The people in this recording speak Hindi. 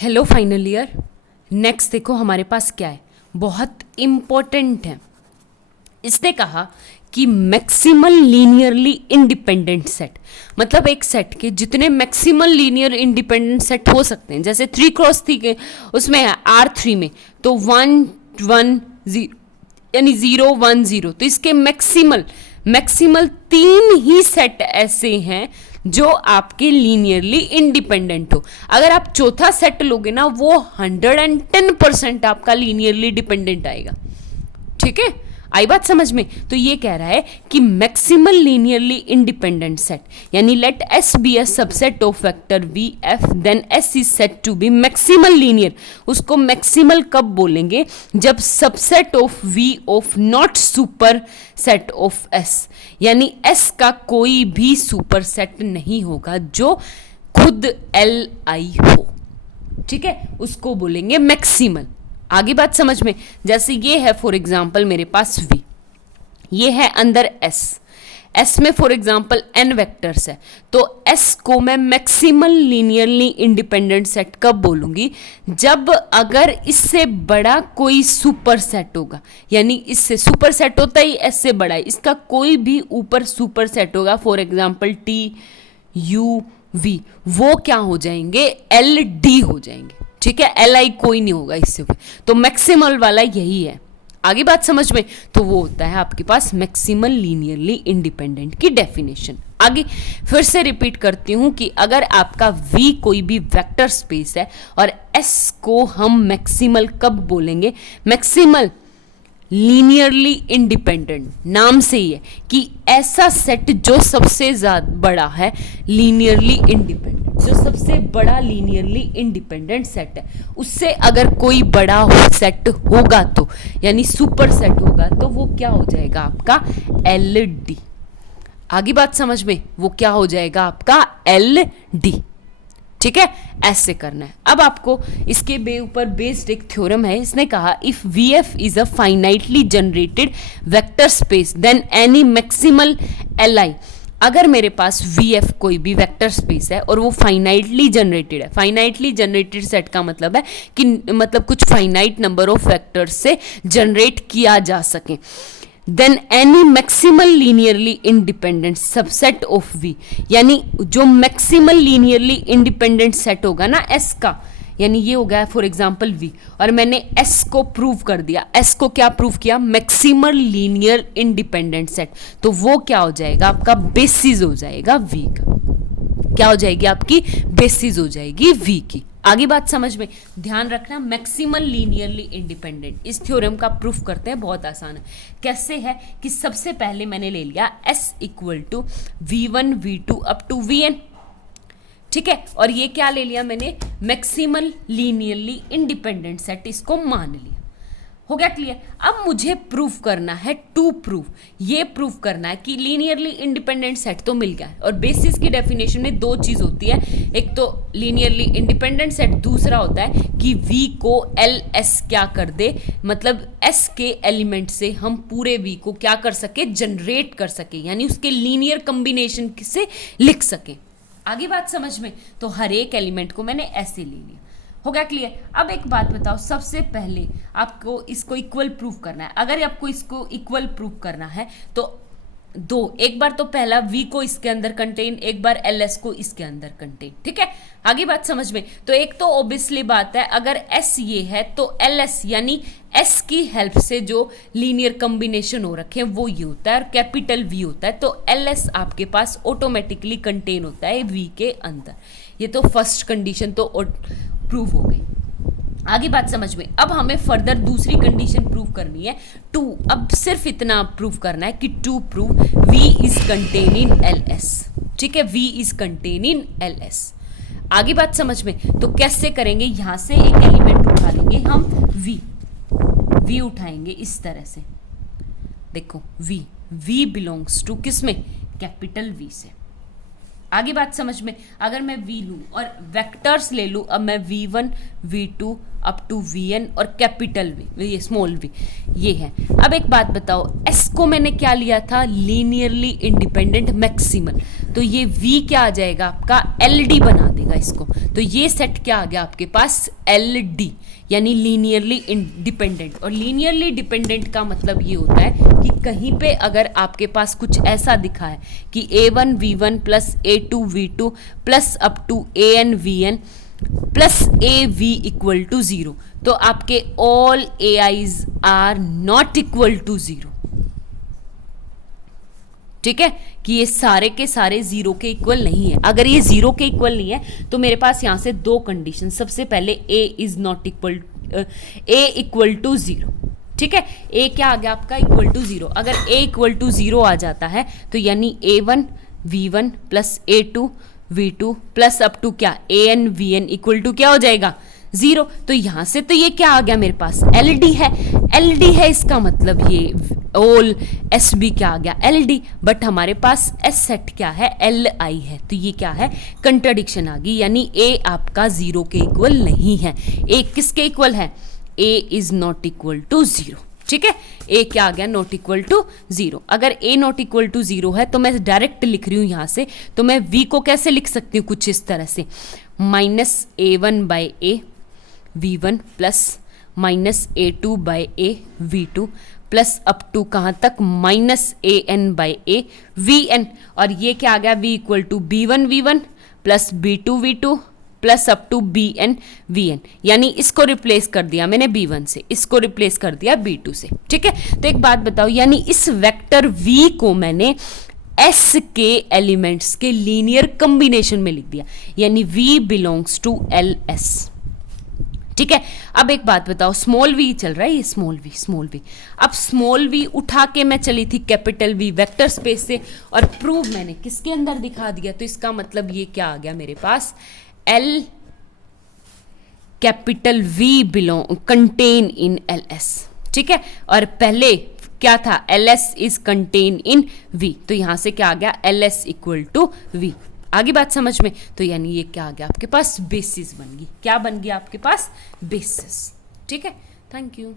Hello final year. नेक्स्ट देखो हमारे पास क्या है, बहुत इम्पोर्टेंट है। इसने कहा कि मैक्सिमल लीनियरली इंडिपेंडेंट सेट, मतलब एक सेट के जितने मैक्सिमल लीनियर इंडिपेंडेंट सेट हो सकते हैं, जैसे 3x3 के उसमें है R3 में तो 1 1 0 यानी 0 1 0, तो इसके मैक्सिमल 3 ही सेट ऐसे हैं जो आपके लीनियरली इंडिपेंडेंट हो। अगर आप चौथा सेट लोगे ना, वो 110% आपका लीनियरली डिपेंडेंट आएगा। ठीक है, आई बात समझ में? तो ये कह रहा है कि मैक्सिमल लीनियरली इंडिपेंडेंट सेट, यानी let S be a subset of vector V F, then S is set to be maximal linear. उसको मैक्सिमल कब बोलेंगे? जब subset of V of not super set of S, यानी एस का कोई भी सुपर सेट नहीं होगा जो खुद एल आई हो। ठीक है, उसको बोलेंगे मैक्सिमल। आगे बात समझ में? जैसे ये है फॉर एग्जाम्पल मेरे पास V, ये है अंदर S में फॉर एग्जाम्पल n वेक्टर्स है, तो S को मैं मैक्सिमल लीनियरली इंडिपेंडेंट सेट कब बोलूंगी? जब अगर इससे बड़ा कोई सुपर सेट होगा, यानी इससे सुपर सेट होता ही S से बड़ा है, इसका कोई भी ऊपर सुपर सेट होगा, for example T U V, वो क्या हो जाएंगे? L D हो जाएंगे। ठीक है, एल आई कोई नहीं होगा इससे, तो मैक्सिमल वाला यही है। आगे बात समझ में? तो वो होता है आपके पास मैक्सिमल लीनियरली इंडिपेंडेंट की डेफिनेशन। आगे फिर से रिपीट करती हूं कि अगर आपका V कोई भी वेक्टर स्पेस है और S को हम मैक्सिमल कब बोलेंगे? मैक्सिमल लीनियरली इंडिपेंडेंट, नाम से ही है कि ऐसा सेट जो सबसे ज्यादा बड़ा है लीनियरली इंडिपेंडेंट, जो सबसे बड़ा लीनियरली इंडिपेंडेंट सेट है, उससे अगर कोई बड़ा सेट होगा तो, यानी सुपर सेट होगा, तो वो क्या हो जाएगा? आपका एल डी। आगे बात समझ में? वो क्या हो जाएगा? आपका एल डी। ठीक है, ऐसे करना है। अब आपको इसके ऊपर बेस्ड एक थ्योरम है। इसने कहा if V F is a finitely generated vector space then any maximal L I, अगर मेरे पास वी एफ कोई भी वेक्टर स्पेस है और वो फाइनाइटली जनरेटेड है, फाइनाइटली जनरेटेड सेट का मतलब है कि मतलब कुछ फाइनाइट नंबर ऑफ वेक्टर्स से जनरेट किया जा सके, then any maximal linearly independent subset of V, यानी जो मैक्सिमल लीनियरली इंडिपेंडेंट सेट होगा ना S का, यानी ये हो गया फॉर एग्जांपल V, और मैंने S को प्रूव कर दिया। S को क्या प्रूव किया? मैक्सिमल लीनियर इंडिपेंडेंट सेट, तो वो क्या हो जाएगा? आपका बेसिस हो जाएगा V का। क्या हो जाएगी? आपकी बेसिस हो जाएगी V की। आगे बात समझ में? ध्यान रखना, मैक्सिमल लीनियरली इंडिपेंडेंट, इस थ्योरम का प्रूफ करते हैं, बहुत आसान है। कैसे है कि सबसे पहले मैंने ले लिया S equal to V1 V2 up to Vn। ठीक है, और ये क्या ले लिया मैंने? मैक्सिमल लीनियरली इंडिपेंडेंट सेट, इसको मान लिया। हो गया क्लियर? अब मुझे प्रूफ करना है, टू प्रूफ, ये प्रूफ करना है कि लीनियरली इंडिपेंडेंट सेट तो मिल गया है, और बेसिस की डेफिनेशन में दो चीज होती है, एक तो लीनियरली इंडिपेंडेंट सेट, दूसरा होता है कि V को एल एस क्या कर दे, मतलब S के एलिमेंट से हम पूरे V को क्या कर सके? जनरेट कर सके, यानी उसके लीनियर कॉम्बिनेशन से लिख सके। आगे बात समझ में? तो हर एक एलिमेंट को मैंने ऐसे ले लिया। हो गया क्लियर? अब एक बात बताओ, सबसे पहले आपको इसको इक्वल प्रूफ करना है। अगर आपको इसको इक्वल प्रूफ करना है तो दो, एक बार तो पहला V को इसके अंदर कंटेन, एक बार LS को इसके अंदर कंटेन। ठीक है, आगे बात समझ में? तो एक तो ऑब्वियसली बात है, अगर S ये है तो LS यानी S की हेल्प से जो लीनियर कॉम्बिनेशन हो रखे हैं वो ये होता है, और कैपिटल V होता है, तो LS आपके पास ऑटोमेटिकली कंटेन होता है V के अंदर। ये तो फर्स्ट कंडीशन तो प्रूव हो गई। आगे बात समझ में? अब हमें फर्दर दूसरी कंडीशन प्रूव करनी है, टू। अब सिर्फ इतना प्रूव करना है कि to prove V is contain in LS। ठीक है, V is contain in LS। आगे बात समझ में? तो कैसे करेंगे? यहां से एक एलिमेंट उठा लेंगे हम, V उठाएंगे इस तरह से, देखो V बिलोंग्स टू किस में? कैपिटल V से। आगे बात समझ में? अगर मैं V लूं और वेक्टर्स ले लूं, अब मैं V1 V2 up to Vn और कैपिटल V, ये स्मॉल v, ये है। अब एक बात बताओ, S को मैंने क्या लिया था, लीनियरली इंडिपेंडेंट मैक्सिमल, तो ये V क्या आ जाएगा आपका, LD बना देगा इसको। तो ये सेट क्या आ गया आपके पास, LD, यानी लीनियरली इंडिपेंडेंट। और लीनियरली डिपेंडेंट का मतलब ये होता है कि कहीं पे अगर आपके पास कुछ ऐसा दिखा है कि A1 V1 plus A2 V2 plus up to AN VN plus AV equal to 0, तो आपके all AIs are not equal to 0। ठीक है, कि ये सारे के सारे 0 के इक्वल नहीं है। अगर ये 0 के इक्वल नहीं है तो मेरे पास यहां से दो कंडीशन, सबसे पहले A is not equal, A equal to 0। ठीक है, A क्या आ गया आपका, इक्वल टू 0। अगर A इक्वल टू 0 आ जाता है तो यानी A1 V1 plus A2 V2 plus up to क्या AN VN इक्वल टू क्या हो जाएगा, 0। तो यहां से तो ये क्या आ गया मेरे पास, LD है। LD है इसका मतलब ये ऑल SB क्या आ गया, LD, बट हमारे पास S सेट क्या है, LI है। तो ये क्या है, कंट्राडिक्शन आ गई, यानी A आपका 0 के इक्वल नहीं है। A किसके इक्वल है, A is not equal to 0। ठीक है, A क्या आ गया, नॉट इक्वल टू 0। अगर A नॉट इक्वल टू 0 है तो मैं डायरेक्ट लिख रही हूं यहां से, तो मैं V को कैसे लिख सकती हूँ, कुछ इस तरह से, minus A1 by A V1 plus minus A2 by A V2 plus up to कहाँ तक, minus AN by A VN, और ये क्या आ गया, V equal to B1 V1 plus B2 V2 plus up to BN VN, यानी इसको रिप्लेस कर दिया मैंने B1 से, इसको रिप्लेस कर दिया B2 से। ठीक है, तो एक बात बताओ, यानी इस वेक्टर V को मैंने S के एलिमेंट्स के लीनियर कॉम्बिनेशन में लिख दिया, यानी V बिलोंग्स टू LS। ठीक है, अब एक बात बताओ, स्मॉल v चल रहा है, ये स्मॉल v। अब स्मॉल v उठा के मैं चली थी कैपिटल V वेक्टर स्पेस से, और प्रूव मैंने किसके अंदर दिखा दिया, तो इसका मतलब ये क्या आ गया मेरे पास, L capital V belong contain in LS। ठीक है, और पहले क्या था, LS is contain in V, तो यहां से क्या आ गया, LS इक्वल टू V। आगे बात समझ में, तो यानी ये क्या आ गया आपके पास, बेसिस बन गई, क्या बन गया आपके पास, बेसिस। ठीक है, थैंक यू।